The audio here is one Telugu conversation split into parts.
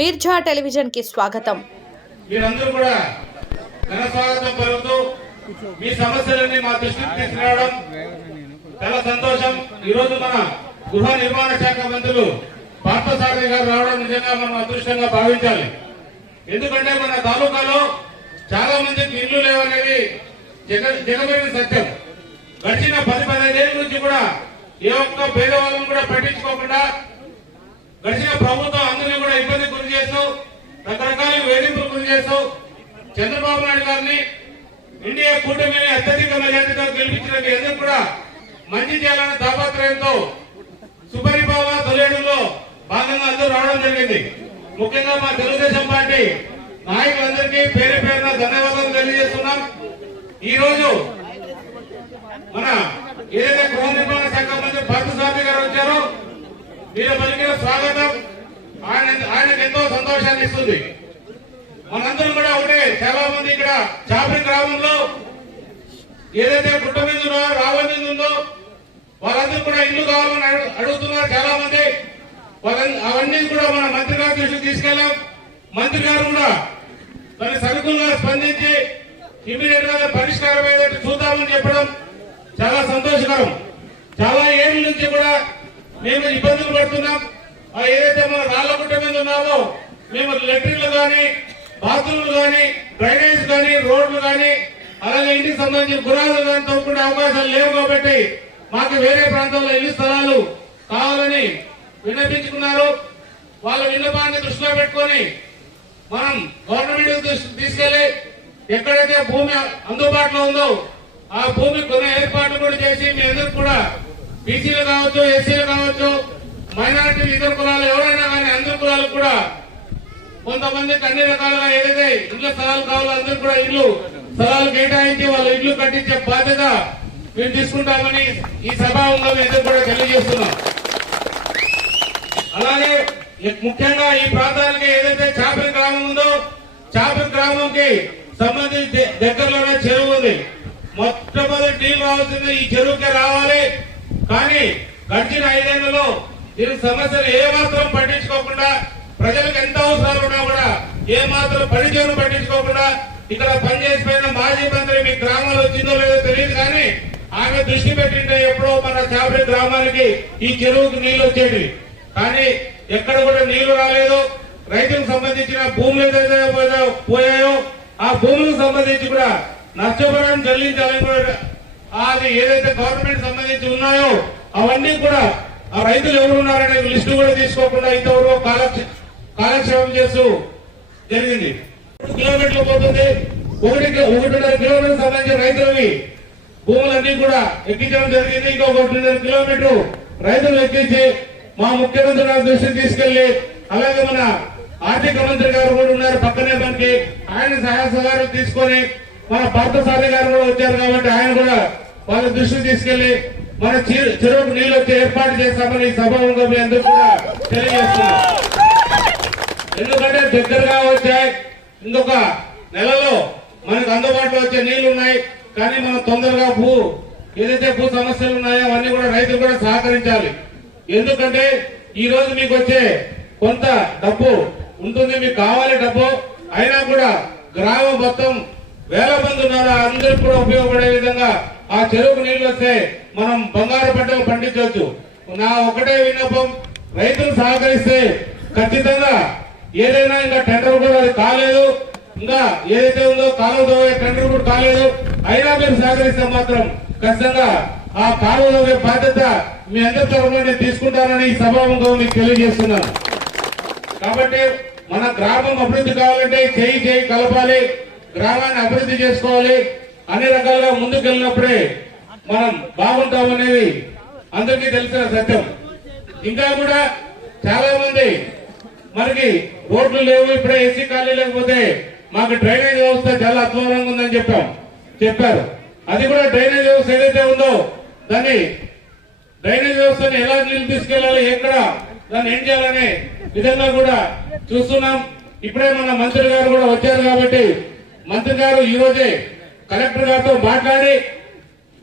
మీర్జా టెలివిజన్కి స్వాగతం. మీరందరూ కూడా ఘన స్వాగతం పలుకుతూ మీ సమస్యలన్నీ మా దృష్టికి తీసుకురావడం చాలా సంతోషం. ఈ రోజు మన గృహ నిర్మాణ శాఖ మంత్రులు పార్థసారథి గారు రావడం నిజంగా మనం అదృష్టంగా భావించాలి. ఎందుకంటే మన తాలూకాలో చాలా మందికి ఇల్లు లేవనేది జగ జగమైన సత్యం. గడిచిన పది పదిహేను నుంచి కూడా ఏ ఒక్క పేదవాళ్ళను కూడా పట్టించుకోకుండా గడిచిన ప్రభుత్వం అందరినీ కూడా ఇబ్బంది గురి చేస్తూ రకరకాల వేధింపులు గురి చేస్తూ చంద్రబాబు నాయుడు గారిని ఇండియా కూటమిని అత్యధిక మెజార్టీతో గెలిపించిన మీ అందరూ కూడా మంచి చేయాలనే తాపత్రయంతో సుపరిపాలన తొలేడులో భాగంగా అందరూ రావడం జరిగింది. ముఖ్యంగా మా తెలుగుదేశం పార్టీ నాయకులందరికీ పేరు పేరున ధన్యవాదాలు తెలియజేస్తున్నాం. ఈ రోజు మన ఏదైతే గృహ నిర్మాణ శాఖ మంత్రి పార్థసారథి గారు వచ్చారో మీరు పలికిన స్వాగతం ఆయన ఆయనకు ఎంతో సంతోషాన్ని ఇస్తుంది. మనందరం కూడా ఒకటే చాలా మంది ఇక్కడ చాపరి గ్రామంలో ఏదైతే గుట్ట మీద రావణ మీద ఉందో వాళ్ళందరూ కూడా ఇల్లు కావాలని అడుగు- అడుగుతున్నారు చాలా మంది. అవన్నీ కూడా మన మంత్రి గారి దృష్టికి తీసుకెళ్ళాం. మంత్రి గారు కూడా మరి సరుకులుగా స్పందించి ఇమీడియట్గా పరిష్కారం ఏదైతే చూద్దామని చెప్పడం చాలా సంతోషకరం. చాలా ఏళ్ళ నుంచి కూడా మేము ఇబ్బందులు పడుతున్నాం. ఆ ఏదైతే మన రాళ్ళగుట్ట మీద ఉన్నామో మేము లెట్రిన్లు కానీ బాత్రూమ్లు కానీ డ్రైనేజ్ కానీ రోడ్లు కానీ అలాగే ఇంటికి సంబంధించిన గురాలు కానీ తోపుకునే అవకాశాలు లేవు కాబట్టి మాకు వేరే ప్రాంతాల్లో ఇల్లు స్థలాలు కావాలని విన్నపించుకున్నారు. వాళ్ళ విన్నపాన్ని దృష్టిలో పెట్టుకొని మనం గవర్నమెంట్ తీసుకెళ్ళి ఎక్కడైతే భూమి అందుబాటులో ఉందో ఆ భూమి కొన్ని ఏర్పాట్లు కూడా చేసి మీ అందరికి కూడా బీసీలు కావచ్చు ఎస్సీలు కావచ్చు మైనారిటీలు ఇతర కులాలు ఎవరైనా కానీ అందరి కులాలు కూడా కొంతమందికి అన్ని రకాలుగా ఏదైతే ఇళ్ళ స్థలాలు కావాలో అందరూ కూడా ఇల్లు స్థలాలు కేటాయించి వాళ్ళ ఇల్లు కట్టించే బాధ్యత మేము తీసుకుంటామని ఈ సభాంలో ఎదురు కూడా తెలియజేస్తున్నాం. అలాగే ముఖ్యంగా ఈ ప్రాంతానికి ఏదైతే చాపల గ్రామం ఉందో చాపల గ్రామంకి సంబంధించి దగ్గరలోనే చెరువు ఉంది. మొట్టమొదటి నీళ్ళు రావాల్సింది ఈ చెరువుకే రావాలి. కానీ గడిచిన ఐదేళ్ళలో దీని సమస్యలు ఏ మాత్రం పట్టించుకోకుండా ప్రజలకు ఎంత అవసరాలు ఉన్నా కూడా ఏ మాత్రం పనిచేరు పట్టించుకోకుండా ఇక్కడ పనిచేసిపోయిన మాజీ మంత్రి మీ గ్రామాలు వచ్చిందో లేదో తెలియదు కానీ ఆమె దృష్టి పెట్టింటే ఎప్పుడో మన చాపడి గ్రామానికి ఈ చెరువుకు నీళ్ళు వచ్చేవి కానీ ఎక్కడ కూడా నీళ్ళు రాలేదు. రైతులకు సంబంధించిన భూములు ఏదైతే పోయాయో ఆ భూములకు సంబంధించి కూడా నష్టపరిహారం చెల్లించాలని కూడా అది ఏదైతే గవర్నమెంట్ సంబంధించి ఉన్నాయో అవన్నీ కూడా ఆ రైతులు ఎవరున్నారనే లిస్టు కూడా తీసుకోకుండా ఇంతవరకు కాలక్షేపం చేస్తూ జరిగింది. కిలోమీటర్లు పోతుంది. ఒకటి ఒకటిన్నర కిలోమీటర్ సంబంధించిన రైతులవి భూములన్నీ కూడా ఎక్కించడం జరిగింది. ఇంకో ఒకటిన్నర కిలోమీటర్ రైతులు ఎక్కించి మా ముఖ్యమంత్రి గారి దృష్టికి తీసుకెళ్ళి అలాగే మన ఆర్థిక మంత్రి గారు కూడా ఉన్నారు పక్కనే మనకి. ఆయన సహాయ సహకారం తీసుకొని మన పార్థసారి గారు కూడా వచ్చారు కాబట్టి ఆయన కూడా వాళ్ళ దృష్టికి తీసుకెళ్ళి మన చెరు- చెరువుకు నీళ్ళు వచ్చి ఏర్పాటు చేస్తామని ఈ సభ ఎందుకు అందరూ కూడా తెలియజేస్తున్నాం. ఎందుకంటే దగ్గరగా వచ్చాయి ఇంకొక నెలలో మనకు అందుబాటులో వచ్చే నీళ్ళు ఉన్నాయి. కానీ మనం తొందరగా భూ ఏదైతే భూ సమస్యలు ఉన్నాయో అవన్నీ కూడా రైతులు కూడా సహకరించాలి. ఎందుకంటే ఈ రోజు మీకు వచ్చే కొంత డబ్బు ఉంటుంది మీకు కావాలి డబ్బు. అయినా కూడా గ్రామం మొత్తం వేల మంది ఉన్నారు? అందరికి కూడా ఉపయోగపడే విధంగా ఆ చెరువుకు నీళ్ళు వస్తే మనం బంగారు పంటలు పండించవచ్చు. నా ఒకటే విన్నపం రైతులు సహకరిస్తే ఖచ్చితంగా ఏదైనా ఇంకా టెండర్ కూడా అది కాలేదు. ఇంకా ఏదైతే ఉందో కాలువ తవ్వే టెండర్ కూడా కాలేదు. అయినా మీరు సహకరిస్తే మాత్రం ఖచ్చితంగా ఆ కాలువ తవ్వే బాధ్యత మీ అందరి తరఫున నేను తీసుకుంటానని ఈ సభాముఖం మీకు తెలియజేస్తున్నాను. కాబట్టి మన గ్రామం అభివృద్ధి కావాలంటే చేయి చేయి కలపాలి. గ్రామాన్ని అభివృద్ధి చేసుకోవాలి. అన్ని రకాలుగా ముందుకు వెళ్ళినప్పుడే మనం బాగుంటామనేది అందరికీ తెలిసిన సత్యం. ఇంకా కూడా చాలా మంది మనకి రోడ్లు లేవు ఇప్పుడే ఏసీ ఖాళీ లేకపోతే మాకు డ్రైనేజ్ వ్యవస్థ చాలా అధ్వానంగా ఉందని చెప్పాం. చెప్పారు. అది కూడా డ్రైనేజ్ వ్యవస్థ ఏదైతే ఉందో దాన్ని డ్రైనేజ్ వ్యవస్థను ఎలా నీళ్ళు తీసుకెళ్ళాలి ఎక్కడ దాన్ని ఏం చేయాలనే విధంగా కూడా చూస్తున్నాం. ఇప్పుడే మన మంత్రి గారు కూడా వచ్చారు కాబట్టి మంత్రి గారు ఈరోజే కలెక్టర్ గారితో మాట్లాడి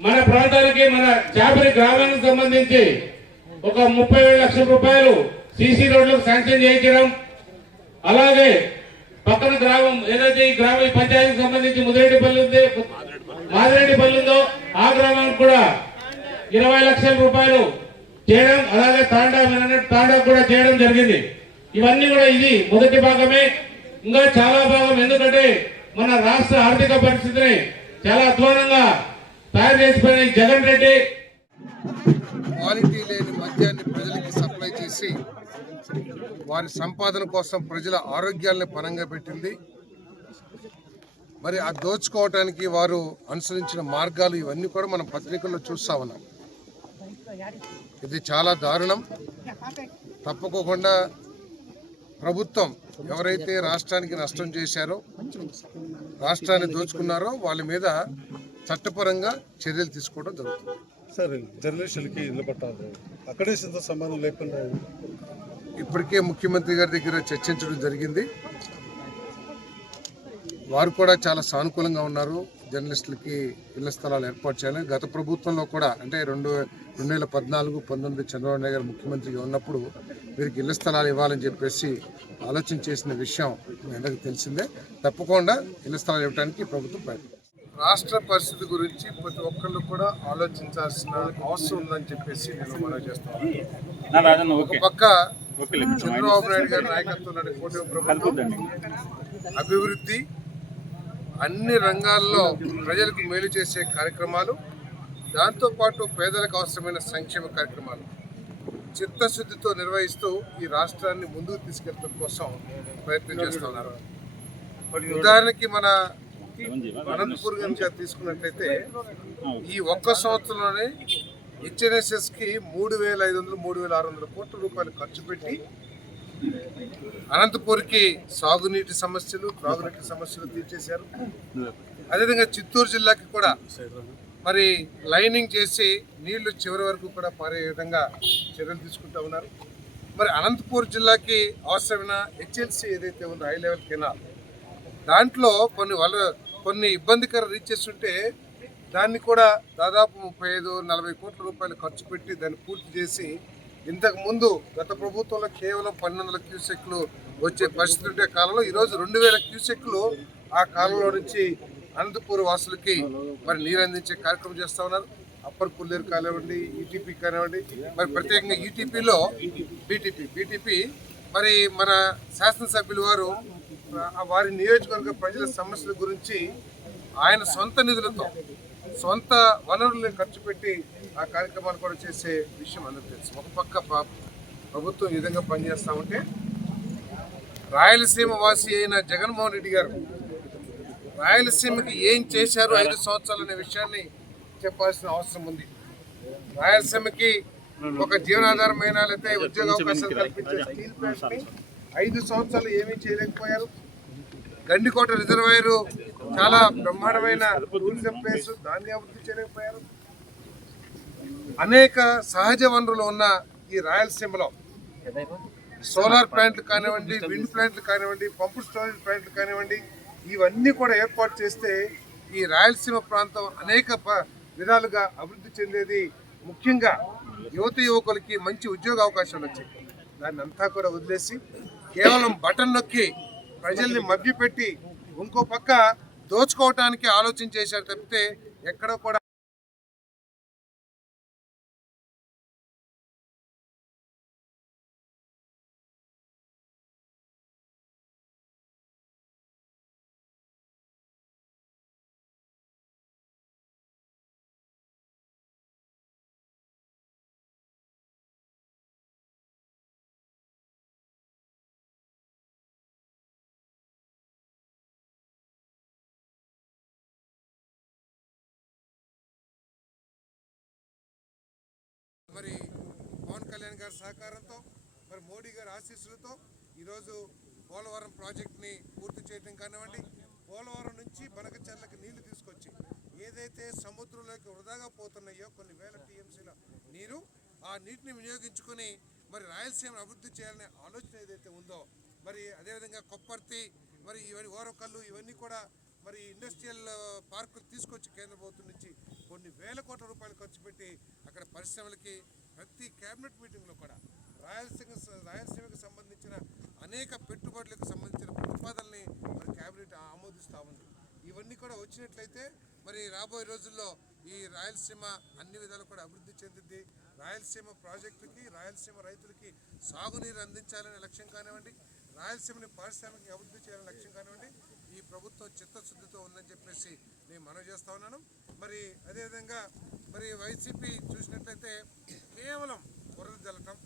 మన ప్రాంతానికి మన చాపరి గ్రామానికి సంబంధించి ఒక ముప్పై లక్షల రూపాయలు సీసీ రోడ్లకు శాంక్షన్ చేయించడం అలాగే పక్కన గ్రామం ఏదైతే ఈ గ్రామ పంచాయతీకి సంబంధించి ముదిరెడ్డిపల్లి ఉంది మాదిరెడ్డిపల్లి ఉందో ఆ గ్రామానికి కూడా ఇరవై లక్షల రూపాయలు చేయడం అలాగే తాండా తాండా కూడా చేయడం జరిగింది. ఇవన్నీ కూడా ఇది మొదటి భాగమే. ఇంకా చాలా భాగం ఎందుకంటే మన రాష్ట్ర ఆర్థిక పరిస్థితిని చాలా అధ్వానంగా తయారు చేసిపోయిన జగన్ రెడ్డి. క్వాలిటీ లేని మద్యాన్ని ప్రజలకి సప్లై చేసి వారి సంపాదన కోసం ప్రజల ఆరోగ్యాలను పనంగా పెట్టింది. మరి ఆ దోచుకోవటానికి వారు అనుసరించిన మార్గాలు ఇవన్నీ కూడా మనం పత్రికల్లో చూస్తా ఉన్నాం. ఇది చాలా దారుణం. తప్పకోకుండా ప్రభుత్వం ఎవరైతే రాష్ట్రానికి నష్టం చేశారో రాష్ట్రాన్ని దోచుకున్నారో వాళ్ళ మీద చట్టపరంగా చర్యలు తీసుకోవడం జరుగుతుంది. సార్ జర్నలిస్టులకి ఇల్లు పట్టాలి. అక్కడే సంబంధం లేకుండా ఇప్పటికే ముఖ్యమంత్రి గారి దగ్గర చర్చించడం జరిగింది. వారు కూడా చాలా సానుకూలంగా ఉన్నారు. జర్నలిస్టులకి ఇళ్ళ స్థలాలు ఏర్పాటు చేయాలని గత ప్రభుత్వంలో కూడా అంటే రెండు రెండు వేల పద్నాలుగు పంతొమ్మిది చంద్రబాబు నాయుడు గారు ముఖ్యమంత్రిగా ఉన్నప్పుడు వీరికి ఇళ్ళ స్థలాలు ఇవ్వాలని చెప్పేసి ఆలోచన చేసిన విషయం మీ అందరికీ తెలిసిందే. తప్పకుండా ఇళ్ళ స్థలాలు ఇవ్వడానికి ప్రభుత్వం ప్రయత్నం రాష్ట్ర పరిస్థితి గురించి ప్రతి ఒక్కళ్ళు కూడా ఆలోచించాల్సిన అవసరం ఉందని చెప్పేసి నేను మనం చేస్తాను ఒక పక్క చంద్రబాబు నాయుడు గారి నాయకత్వంలోని కూటమి ప్రభుత్వం అభివృద్ధి అన్ని రంగాల్లో ప్రజలకు మేలు చేసే కార్యక్రమాలు దాంతోపాటు పేదలకు అవసరమైన సంక్షేమ కార్యక్రమాలు. చిత్తశుద్ధితో నిర్వహిస్తూ ఈ రాష్ట్రాన్ని ముందుకు తీసుకెళ్ళడం కోసం ప్రయత్నం చేస్తున్నారు. ఉదాహరణకి మన అనంతపూర్ కనుక తీసుకున్నట్లయితే ఈ ఒక్క సంవత్సరంలోనే హెచ్ఎన్ఎస్ఎస్కి మూడు వేల ఐదు వందలు మూడు వేల ఆరు వందల కోట్ల రూపాయలు ఖర్చు పెట్టి అనంతపూర్కి సాగునీటి సమస్యలు త్రాగునీటి సమస్యలు తీర్చేశారు. అదేవిధంగా చిత్తూరు జిల్లాకి కూడా మరి లైనింగ్ చేసి నీళ్ళు చివరి వరకు కూడా పారే విధంగా చర్యలు తీసుకుంటా ఉన్నారు. మరి అనంతపూర్ జిల్లాకి అవసరమైన హెచ్ఎల్సి ఏదైతే ఉందో హై లెవెల్ కెనాల్ దాంట్లో కొన్ని వల కొన్ని ఇబ్బందికర రీచెస్ ఉంటే దాన్ని కూడా దాదాపు ముప్పై ఐదు నలభై కోట్ల రూపాయలు ఖర్చు పెట్టి దాన్ని పూర్తి చేసి ఇంతకు ముందు గత ప్రభుత్వంలో కేవలం పన్నెండు వందల క్యూసెక్లు వచ్చే పరిస్థితి ఉండే కాలంలో ఈరోజు రెండు వేల క్యూసెక్లు ఆ కాలంలో నుంచి అనంతపూర్ వాసులకి మరి నీరు అందించే కార్యక్రమం చేస్తా ఉన్నారు. అప్పర్ పుల్లేరు కానివ్వండి ఈటీపీ కానివ్వండి మరి ప్రత్యేకంగా ఈటీపీలో బీటీపీ బీటీపీ మరి మన శాసనసభ్యులు వారు వారి నియోజకవర్గ ప్రజల సమస్యల గురించి ఆయన సొంత నిధులతో సొంత వనరులను ఖర్చు పెట్టి ఆ కార్యక్రమాలు కూడా చేసే విషయం అందరికీ తెలుసు. ఒక పక్క ప్రభుత్వం ఈ విధంగా పనిచేస్తూ ఉంటే రాయలసీమ వాసి అయిన జగన్మోహన్ రెడ్డి గారు రాయలసీమకి ఏం చేశారు ఐదు సంవత్సరాలు అనే విషయాన్ని చెప్పాల్సిన అవసరం ఉంది. రాయలసీమకి ఒక జీవనాధారమైన లేకపోతే ఉద్యోగ అవకాశాలు కల్పించే స్టీల్ ప్లాంట్ని ఐదు సంవత్సరాలు ఏమీ చేయలేకపోయారు. గండికోట రిజర్వాయర్ చాలా బ్రహ్మాండమైన టూరిజం ప్లేస్ దాన్ని అభివృద్ధి చేయలేకపోయారు. అనేక సహజ వనరులు ఉన్న ఈ రాయలసీమలో సోలార్ ప్లాంట్లు కానివ్వండి విండ్ ప్లాంట్లు కానివ్వండి పంపు స్టోరేజ్ ప్లాంట్లు కానివ్వండి ఇవన్నీ కూడా ఏర్పాటు చేస్తే ఈ రాయలసీమ ప్రాంతం అనేక ప- విధాలుగా అభివృద్ధి చెందేది. ముఖ్యంగా యువత యువకులకి మంచి ఉద్యోగ అవకాశాలు వచ్చాయి. దాన్ని అంతా కూడా వదిలేసి కేవలం బటన్ నొక్కి ప్రజల్ని మభ్యపెట్టి ఇంకో పక్క దోచుకోవటానికి ఆలోచన చేశారు తప్పితే ఎక్కడో కూడా మరి పవన్ కళ్యాణ్ గారి సహకారంతో మరి మోడీ గారి ఆశీస్సులతో ఈరోజు పోలవరం ప్రాజెక్ట్ని పూర్తి చేయడం కానివ్వండి పోలవరం నుంచి బనకచర్లకు నీళ్ళు తీసుకొచ్చి ఏదైతే సముద్రంలోకి వృధాగా పోతున్నాయో కొన్ని వేల టీఎంసీల నీరు ఆ నీటిని వినియోగించుకొని మరి రాయలసీమను అభివృద్ధి చేయాలనే ఆలోచన ఏదైతే ఉందో మరి అదేవిధంగా కొప్పర్తి మరి ఇవన్నీ ఓరకల్లు ఇవన్నీ కూడా మరి ఇండస్ట్రియల్ పార్కులు తీసుకొచ్చి కేంద్ర ప్రభుత్వం నుంచి కొన్ని వేల కోట్ల రూపాయలు ఖర్చు పెట్టి అక్కడ పరిశ్రమలకి ప్రతి కేబినెట్ మీటింగ్లో కూడా రాయలసీమ రాయలసీమకు సంబంధించిన అనేక పెట్టుబడులకు సంబంధించిన ప్రతిపాదనల్ని మరి కేబినెట్ ఆమోదిస్తూ ఉంది. ఇవన్నీ కూడా వచ్చినట్లయితే మరి రాబోయే రోజుల్లో ఈ రాయలసీమ అన్ని విధాలు కూడా అభివృద్ధి చెందింది రాయలసీమ ప్రాజెక్టులకి రాయలసీమ రైతులకి సాగునీరు అందించాలనే లక్ష్యం కానివ్వండి రాయలసీమని పారిశ్రామిక అభివృద్ధి చేయాలనే లక్ష్యం కానివ్వండి ఈ ప్రభుత్వం చిత్తశుద్ధితో ఉందని చెప్పేసి నేను మనవి చేస్తా ఉన్నాను. మరి అదేవిధంగా మరి వైసీపీ చూసినట్లయితే కేవలం బురద జల్లటం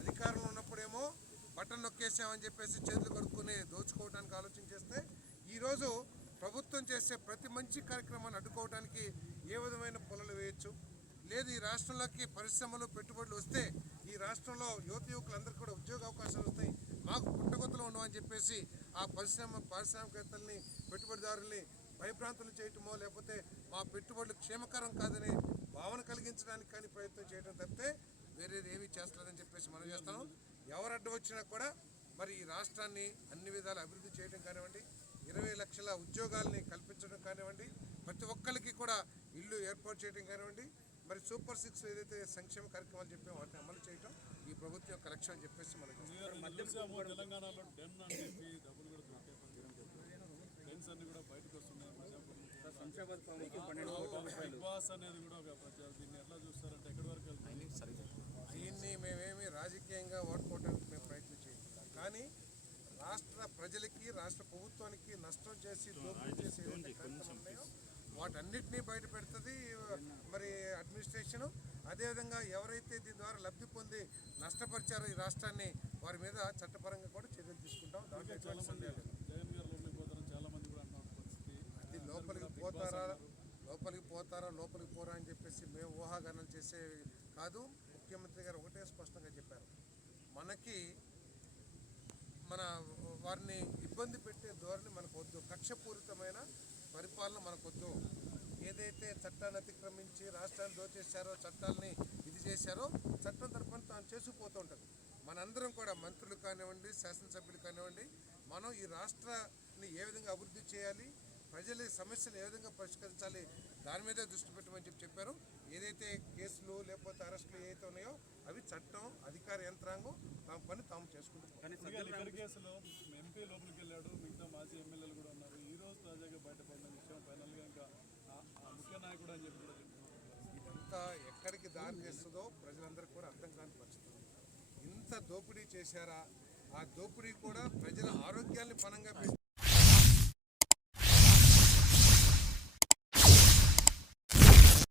అధికారంలో ఉన్నప్పుడేమో బటన్ నొక్కేసామని చెప్పేసి చేతులు కడుక్కుని దోచుకోవడానికి ఆలోచన చేస్తే ఈరోజు ప్రభుత్వం చేసే ప్రతి మంచి కార్యక్రమాన్ని అడ్డుకోవడానికి ఏ విధమైన పొలలు వేయచ్చు? లేదు ఈ రాష్ట్రంలోకి పరిశ్రమలు పెట్టుబడులు వస్తే ఈ రాష్ట్రంలో యువత యువకులందరికీ కూడా ఉద్యోగ అవకాశాలు వస్తాయి. మాకు పుట్టగొత్తలు ఉండవని చెప్పేసి ఆ పరిశ్రమ పారిశ్రామికవేత్తల్ని పెట్టుబడిదారుల్ని భయభ్రాంతులు చేయటమో లేకపోతే మా పెట్టుబడులు క్షేమకరం కాదనే భావన కలిగించడానికి కానీ ప్రయత్నం చేయడం తప్పితే వేరేది ఏమీ చేస్తలేదని చెప్పేసి మనం చేస్తాను ఎవరు అడ్డు వచ్చినా కూడా మరి ఈ రాష్ట్రాన్ని అన్ని విధాలు అభివృద్ధి చేయడం కానివ్వండి ఇరవై లక్షల ఉద్యోగాల్ని కల్పించడం కానివ్వండి ప్రతి ఒక్కరికి కూడా ఇల్లు ఏర్పాటు చేయడం కానివ్వండి మరి సూపర్ సిక్స్ ఏదైతే సంక్షేమ కార్యక్రమాలు చెప్పామో వాటిని అమలు చేయటం ఈ ప్రభుత్వం యొక్క లక్ష్యం అని చెప్పేసి మనకి తెలంగాణలో డెన్ అని చెప్పి డబ్బులు కూడా దొరికే డెన్స్ అన్ని కూడా బయటకు వస్తున్నాయి. బిగ్ బాస్ అనేది కూడా దీన్ని ఎట్లా చూస్తారంటే ఎక్కడి వరకు వెళ్తుంది దీన్ని మేమేమి రాజకీయంగా ఓడుకోవడానికి మేము ప్రయత్నం కానీ రాష్ట్ర ప్రజలకి రాష్ట్ర ప్రభుత్వానికి నష్టం చేసి దోపిడీ చేసి ఏదైతే కార్యక్రమాలు ఉన్నాయో వాటన్నిటినీ బయట పెడుతుంది మరి అడ్మినిస్ట్రేషన్ అదేవిధంగా ఎవరైతే దీని ద్వారా లబ్ధి పొంది నష్టపరిచారో ఈ రాష్ట్రాన్ని వారి మీద చట్టపరంగా కూడా చర్యలు తీసుకుంటాం. దాంట్లో ఎటువంటి సందేహం అది లోపలికి పోతారా? లోపలికి పోతారా? లోపలికి పోరా అని చెప్పేసి మేము ఊహాగానాలు చేసే కాదు. ముఖ్యమంత్రి గారు ఒకటే స్పష్టంగా చెప్పారు. మనకి మన వారిని ఇబ్బంది పెట్టే ధోరణి మనకు వద్దు. కక్షపూరితమైన పరిపాలన మనకు వద్దు ఏదైతే చట్టాన్ని అతిక్రమించి రాష్ట్రాన్ని దోచేశారో చట్టాలని ఇది చేశారో చట్టం తరపున తాను చేసుకుపోతూ ఉంటుంది మనందరం కూడా మంత్రులు కానివ్వండి శాసనసభ్యులు కానివ్వండి మనం ఈ రాష్ట్రాన్ని ఏ విధంగా అభివృద్ధి చేయాలి ప్రజల సమస్యలు ఏ విధంగా పరిష్కరించాలి దాని మీదే దృష్టి పెట్టమని చెప్పి చెప్పారు. ఏదైతే కేసులు లేకపోతే అరెస్టులు ఏవైతే ఉన్నాయో అవి చట్టం అధికార యంత్రాంగం తమ పని తాము కేసులో ఎంపీ లోపలికి వెళ్ళాడు మిగతా మాజీ ఎమ్మెల్యేలు కూడా రోజు తాజాగా బయటపడిన విషయం. ఫైనల్గా ఇంకా ముఖ్య నాయకుడు అని చెప్పి కూడా ఇదంతా ఎక్కడికి దారి చేస్తుందో ప్రజలందరికీ కూడా అర్థం కాని పరిస్థితుంది ఇంత దోపిడీ చేశారా? ఆ దోపిడీ కూడా ప్రజల ఆరోగ్యాన్ని పనంగా పెట్టి